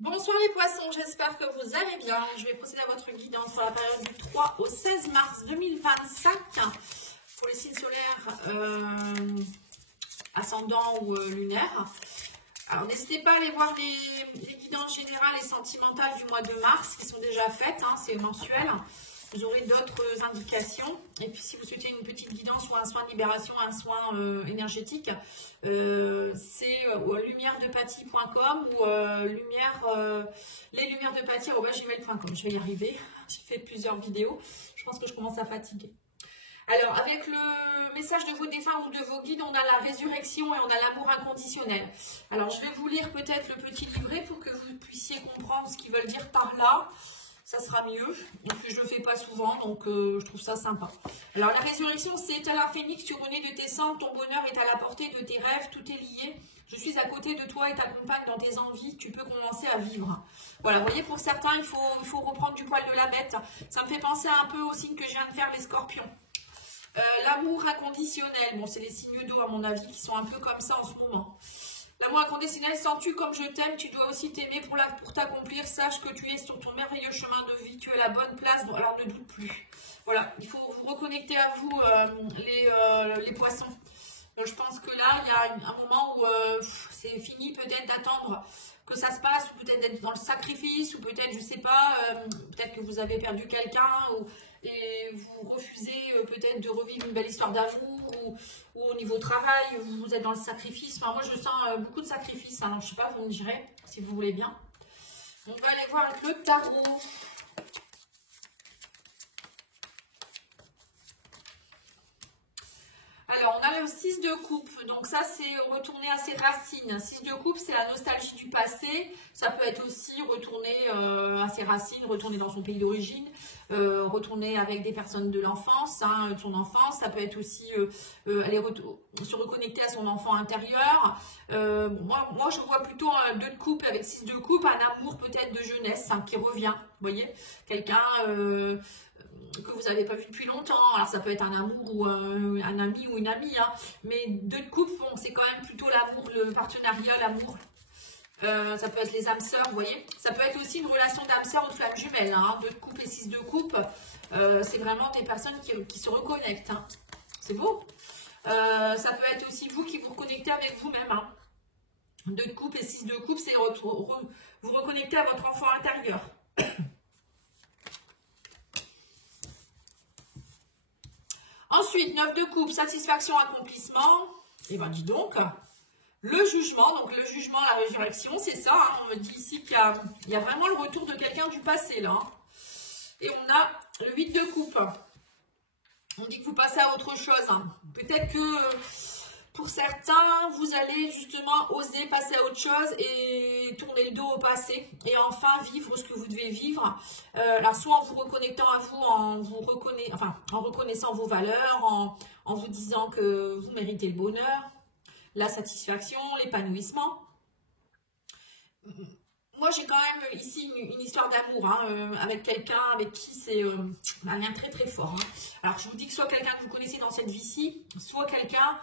Bonsoir les poissons, j'espère que vous allez bien. Je vais procéder à votre guidance sur la période du 3 au 16 mars 2025 pour les signes solaires ascendants ou lunaires. Alors n'hésitez pas à aller voir les guidances générales et sentimentales du mois de mars qui sont déjà faites, hein, c'est mensuel. Vous aurez d'autres indications. Et puis si vous souhaitez une petite guidance ou un soin de libération, un soin énergétique, c'est lumièredepathie.com ou leslumièresdepathie@gmail.com. Je vais y arriver. J'ai fait plusieurs vidéos. Je pense que je commence à fatiguer. Alors, avec le message de vos défunts ou de vos guides, on a la résurrection et on a l'amour inconditionnel. Alors, je vais vous lire peut-être le petit livret pour que vous puissiez comprendre ce qu'ils veulent dire par là. Ça sera mieux. Et puis, je le fais pas souvent, donc je trouve ça sympa. Alors, la résurrection, c'est à la phénix suronnée de tes cendres, ton bonheur est à la portée de tes rêves, tout est lié. Je suis à côté de toi et t'accompagne dans tes envies, tu peux commencer à vivre. Voilà, vous voyez, pour certains, il faut reprendre du poil de la bête. Ça me fait penser un peu au signe que je viens de faire, les scorpions. L'amour inconditionnel, bon, c'est les signes d'eau à mon avis qui sont un peu comme ça en ce moment. L'amour inconditionnel, sens-tu comme je t'aime, tu dois aussi t'aimer pour t'accomplir. Sache que tu es sur ton merveilleux chemin de vie, tu es à la bonne place, alors ne doute plus. Voilà, il faut vous reconnecter à vous, les poissons. Donc, je pense que là, il y a un moment où c'est fini peut-être d'attendre que ça se passe, ou peut-être d'être dans le sacrifice, ou peut-être, je ne sais pas, peut-être que vous avez perdu quelqu'un, et vous refusez peut-être de revivre une belle histoire d'amour, ou au niveau travail, vous êtes dans le sacrifice. Enfin, moi, je sens beaucoup de sacrifice. Alors, je ne sais pas, vous me direz, si vous voulez bien. On va aller voir avec le tarot. Alors, on a le 6 de coupe, donc ça, c'est retourner à ses racines. 6 de coupe, c'est la nostalgie du passé. Ça peut être aussi retourner à ses racines, retourner dans son pays d'origine, retourner avec des personnes de l'enfance, hein, de son enfance. Ça peut être aussi aller se reconnecter à son enfant intérieur. Moi, je vois plutôt un 2 de coupe avec 6 de coupe, un amour peut-être de jeunesse hein, qui revient. Vous voyez, quelqu'un... que vous n'avez pas vu depuis longtemps, alors ça peut être un amour ou un ami ou une amie, hein. Mais 2 de coupe, bon, c'est quand même plutôt l'amour, le partenariat, l'amour. Ça peut être les âmes sœurs, vous voyez. Ça peut être aussi une relation d'âmes sœurs ou de flammes jumelles, hein. 2 de coupe et 6 de coupe, c'est vraiment des personnes qui se reconnectent. Hein. C'est beau. Ça peut être aussi vous qui vous reconnectez avec vous-même. Hein. 2 de coupe et 6 de coupe, c'est vous reconnecter à votre enfant intérieur. Ensuite, 9 de coupe, satisfaction, accomplissement. Et ben dis donc, le jugement, donc le jugement, la résurrection, c'est ça. Hein, on me dit ici qu'il y a vraiment le retour de quelqu'un du passé là. Hein. Et on a le 8 de coupe. On dit que vous passez à autre chose. Hein. Peut-être que pour certains, vous allez justement oser passer à autre chose et tourner le dos au passé et enfin vivre ce que vous devez vivre. Alors soit en vous reconnectant à vous, en reconnaissant vos valeurs, en vous disant que vous méritez le bonheur, la satisfaction, l'épanouissement. Moi, j'ai quand même ici une histoire d'amour hein, avec quelqu'un avec qui c'est un lien très très fort. Hein. Alors, je vous dis que soit quelqu'un que vous connaissez dans cette vie-ci, soit quelqu'un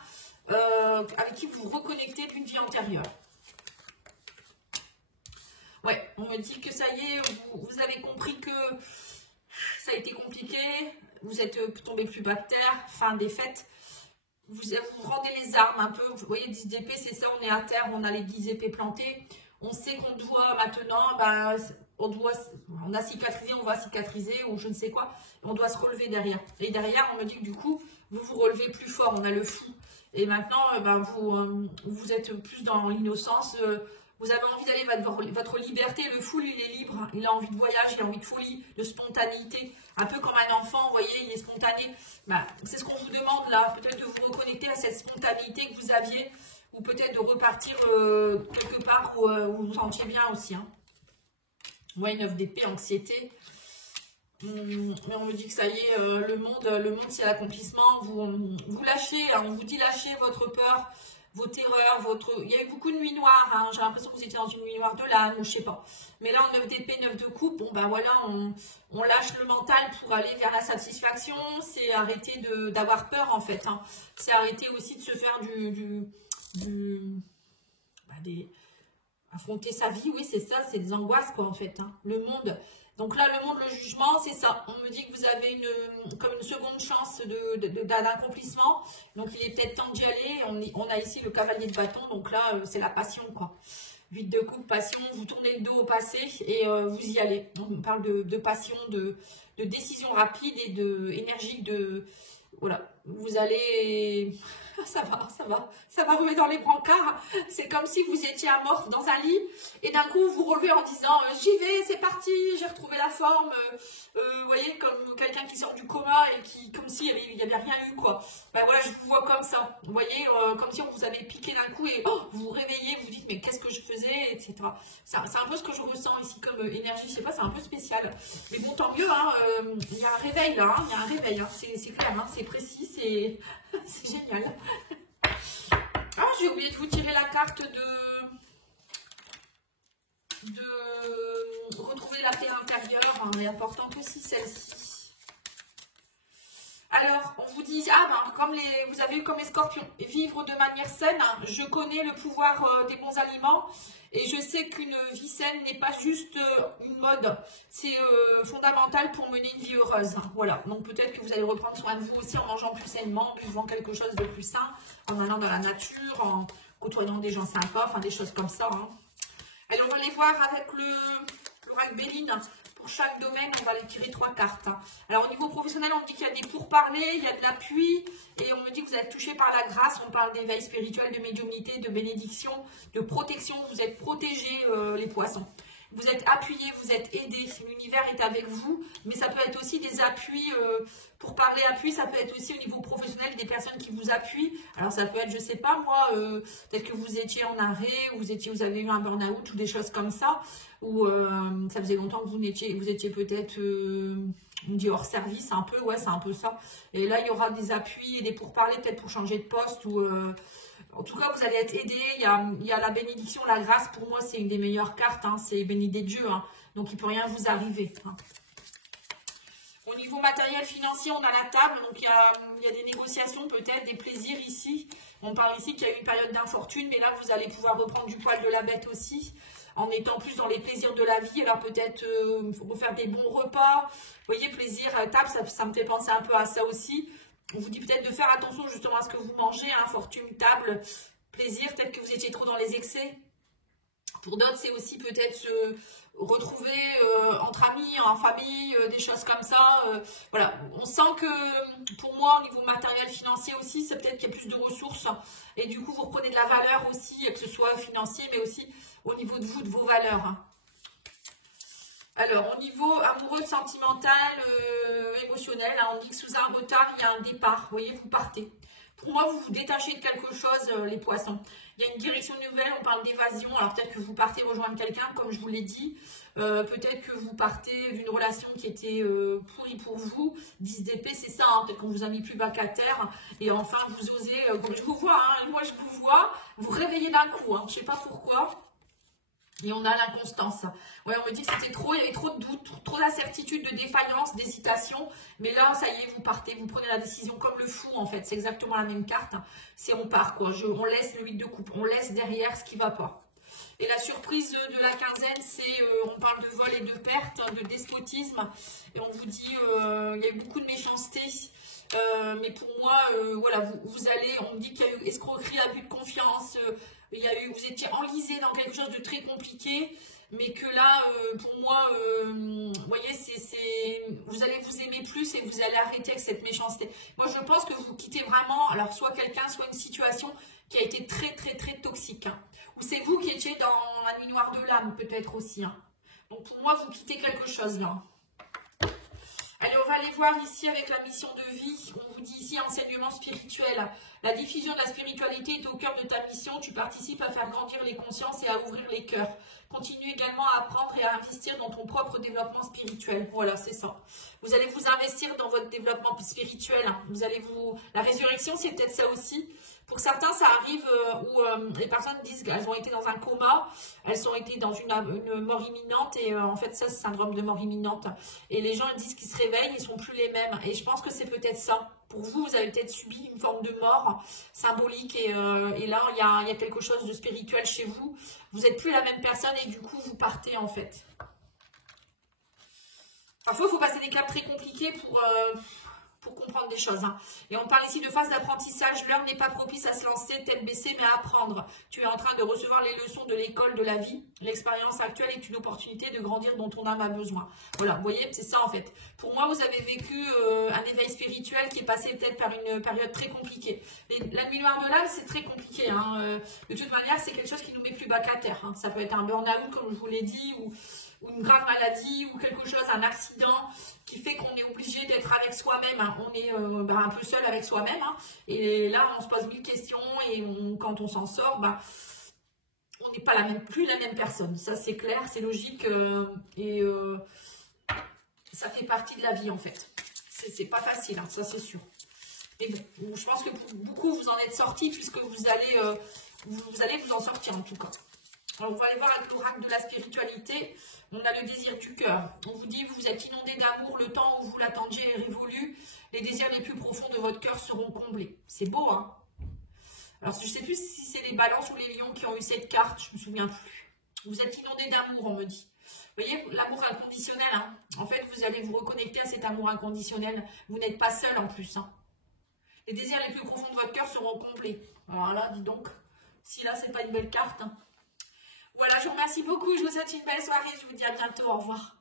avec qui vous vous reconnectez d'une vie antérieure. Ouais, on me dit que ça y est, vous avez compris que ça a été compliqué, vous êtes tombé plus bas que terre, fin des fêtes. Vous rendez les armes un peu, vous voyez 10 d'épée, c'est ça, on est à terre, on a les 10 épées plantées. On sait qu'on doit maintenant, on a cicatrisé, on va cicatriser ou je ne sais quoi. On doit se relever derrière. Et derrière, on me dit que du coup, vous vous relevez plus fort, on a le fou. Et maintenant, vous êtes plus dans l'innocence. Vous avez envie d'aller votre liberté. Le fou, lui, il est libre. Il a envie de voyage, il a envie de folie, de spontanéité. Un peu comme un enfant, vous voyez, il est spontané. C'est ce qu'on vous demande là. Peut-être de vous reconnecter à cette spontanéité que vous aviez. Ou peut-être de repartir quelque part où vous vous sentiez bien aussi. Hein. Ouais, 9 d'épée, anxiété. Mais on me dit que ça y est, le monde c'est l'accomplissement. Vous lâchez, hein, on vous dit lâchez votre peur, vos terreurs, il y a eu beaucoup de nuits noires. Hein, j'ai l'impression que vous étiez dans une nuit noire de l'âme, ou je sais pas. Mais là, en 9 d'épée, 9 de coupe, bon ben voilà, on lâche le mental pour aller vers la satisfaction. C'est arrêter d'avoir peur en fait. Hein. C'est arrêter aussi de se faire affronter sa vie, oui, c'est ça, c'est des angoisses, quoi, en fait. Hein. Le monde. Donc là, le monde, le jugement, c'est ça. On me dit que vous avez comme une seconde chance d'accomplissement. Donc, il est peut-être temps d'y aller. On a ici le cavalier de bâton. Donc là, c'est la passion, quoi. 8 de coupe, passion. Vous tournez le dos au passé et vous y allez. On parle de passion, de décision rapide et d'énergie, voilà. Vous allez... Ça va rouler dans les brancards. C'est comme si vous étiez amorphe dans un lit et d'un coup vous relevez en disant j'y vais, c'est parti, j'ai retrouvé la forme. Vous voyez, comme quelqu'un qui sort du coma et qui, comme s'il n'y avait rien eu, quoi. Ben voilà, je vous vois comme ça. Vous voyez, comme si on vous avait piqué d'un coup et vous vous réveillez, vous dites mais qu'est-ce que je faisais, etc. C'est un peu ce que je ressens ici comme énergie, je sais pas, c'est un peu spécial. Mais bon, tant mieux, hein, il y a un réveil là, hein, il y a un réveil, hein, c'est clair, hein, c'est précis, c'est génial. Ah, j'ai oublié de vous tirer la carte de retrouver la paix intérieure, hein, mais importante aussi celle-ci. Alors, on vous dit, comme vous avez eu comme les scorpions, vivre de manière saine, hein, je connais le pouvoir des bons aliments et je sais qu'une vie saine n'est pas juste une mode, c'est fondamental pour mener une vie heureuse. Hein, voilà, donc peut-être que vous allez reprendre soin de vous aussi en mangeant plus sainement, en buvant quelque chose de plus sain, en allant dans la nature, en côtoyant des gens sympas, enfin des choses comme ça. Hein. Alors, on va les voir avec l'oracle Béline. Pour chaque domaine, on va les tirer 3 cartes. Alors, au niveau professionnel, on me dit qu'il y a des pourparlers, il y a de l'appui. Et on me dit que vous êtes touché par la grâce. On parle d'éveil spirituel, de médiumnité, de bénédiction, de protection. Vous êtes protégés, les poissons. Vous êtes appuyés, vous êtes aidés. L'univers est avec vous. Mais ça peut être aussi des appuis. Pour parler appui, ça peut être aussi au niveau professionnel des personnes qui vous appuient. Alors, ça peut être, je sais pas moi, peut-être que vous étiez en arrêt, vous avez eu un burn-out ou des choses comme ça. Ou ça faisait longtemps que vous étiez peut-être on dit hors service un peu, ouais, c'est un peu ça. Et là, il y aura des appuis et des pourparlers peut-être pour changer de poste ou... en tout cas, vous allez être aidé. Il y a la bénédiction, la grâce. Pour moi, c'est une des meilleures cartes. Hein, c'est béni des dieux. Hein, donc, il ne peut rien vous arriver. Hein. Au niveau matériel, financier, on a la table. Donc, il y a des négociations, peut-être, des plaisirs ici. On parle ici qu'il y a eu une période d'infortune. Mais là, vous allez pouvoir reprendre du poil de la bête aussi. En étant plus dans les plaisirs de la vie. Alors, peut-être refaire des bons repas. Vous voyez, plaisir, table, ça me fait penser un peu à ça aussi. On vous dit peut-être de faire attention justement à ce que vous mangez, hein, fortune, table, plaisir, peut-être que vous étiez trop dans les excès. Pour d'autres, c'est aussi peut-être se retrouver entre amis, en famille, des choses comme ça. Voilà, on sent que pour moi, au niveau matériel, financier aussi, c'est peut-être qu'il y a plus de ressources. Et du coup, vous reprenez de la valeur aussi, que ce soit financier, mais aussi au niveau de vous, de vos valeurs. Hein. Alors, au niveau amoureux, sentimental, émotionnel, hein, on dit que sous un retard, il y a un départ. Vous voyez, vous partez. Pour moi, vous vous détachez de quelque chose, les poissons. Il y a une direction nouvelle, on parle d'évasion. Alors, peut-être que vous partez rejoindre quelqu'un, comme je vous l'ai dit. Peut-être que vous partez d'une relation qui était pourrie pour vous. 10 d'épée, c'est ça. Hein, peut-être qu'on vous a mis plus bas qu'à terre. Et enfin, vous osez, comme je vous vois, hein, moi je vous vois, vous réveillez d'un coup. Hein, je ne sais pas pourquoi. Et on a l'inconstance. Ouais, on me dit que c'était trop, il y avait trop de doutes, trop d'incertitudes, de défaillance, d'hésitation. Mais là, ça y est, vous partez, vous prenez la décision comme le fou, en fait. C'est exactement la même carte. C'est on part, quoi. On laisse le 8 de coupe. On laisse derrière ce qui ne va pas. Et la surprise de la quinzaine, c'est, on parle de vol et de perte, de despotisme. Et on vous dit, il y a eu beaucoup de méchanceté. Mais pour moi, voilà, vous allez, on me dit qu'il y a eu escroquerie, abus de confiance, vous étiez enlisé dans quelque chose de très compliqué, mais que là, pour moi, vous voyez, vous allez vous aimer plus et vous allez arrêter avec cette méchanceté. Moi, je pense que vous quittez vraiment, alors soit quelqu'un, soit une situation qui a été très, très, très toxique. Hein. Ou c'est vous qui étiez dans la nuit noire de l'âme, peut-être aussi. Hein. Donc, pour moi, vous quittez quelque chose là. Allez, on va aller voir ici avec la mission de vie. On vous dit ici enseignement spirituel. La diffusion de la spiritualité est au cœur de ta mission. Tu participes à faire grandir les consciences et à ouvrir les cœurs. Continue également à apprendre et à investir dans ton propre développement spirituel. Voilà, c'est ça. Vous allez vous investir dans votre développement spirituel. La résurrection, c'est peut-être ça aussi. Pour certains, ça arrive où les personnes disent qu'elles ont été dans un coma, elles ont été dans une mort imminente et en fait, ça, c'est syndrome de mort imminente. Et les gens disent qu'ils se réveillent, ils ne sont plus les mêmes. Et je pense que c'est peut-être ça. Pour vous, vous avez peut-être subi une forme de mort symbolique et là, il y a quelque chose de spirituel chez vous. Vous n'êtes plus la même personne et du coup, vous partez en fait. Parfois, il faut passer des caps très compliqués pour comprendre des choses. Hein. Et on parle ici de phase d'apprentissage. L'heure n'est pas propice à se lancer tête baissée, mais à apprendre. Tu es en train de recevoir les leçons de l'école de la vie. L'expérience actuelle est une opportunité de grandir dont ton âme a besoin. Voilà, vous voyez, c'est ça en fait. Pour moi, vous avez vécu un éveil spirituel qui est passé peut-être par une période très compliquée. Mais la nuit noire de l'âme, c'est très compliqué. Hein. De toute manière, c'est quelque chose qui nous met plus bas qu'à terre. Hein. Ça peut être un burn-out, comme je vous l'ai dit, ou une grave maladie ou quelque chose, un accident qui fait qu'on est obligé d'être avec soi-même. Hein. On est un peu seul avec soi-même. Hein. Et là, on se pose 1000 questions et quand on s'en sort, on n'est pas plus la même personne. Ça, c'est clair, c'est logique et ça fait partie de la vie en fait. C'est pas facile, hein, ça c'est sûr. Mais bon, je pense que pour beaucoup, vous en êtes sortis puisque vous allez vous en sortir en tout cas. Alors, on va aller voir avec l'oracle de la spiritualité. On a le désir du cœur. On vous dit, vous êtes inondé d'amour, le temps où vous l'attendiez est révolu. Les désirs les plus profonds de votre cœur seront comblés. C'est beau, hein? Alors, je ne sais plus si c'est les balances ou les lions qui ont eu cette carte, je ne me souviens plus. Vous êtes inondé d'amour, on me dit. Vous voyez, l'amour inconditionnel, hein? En fait, vous allez vous reconnecter à cet amour inconditionnel. Vous n'êtes pas seul en plus, hein? Les désirs les plus profonds de votre cœur seront comblés. Alors là, dis donc, si là, c'est pas une belle carte, hein. Voilà, je vous remercie beaucoup. Je vous souhaite une belle soirée. Je vous dis à bientôt. Au revoir.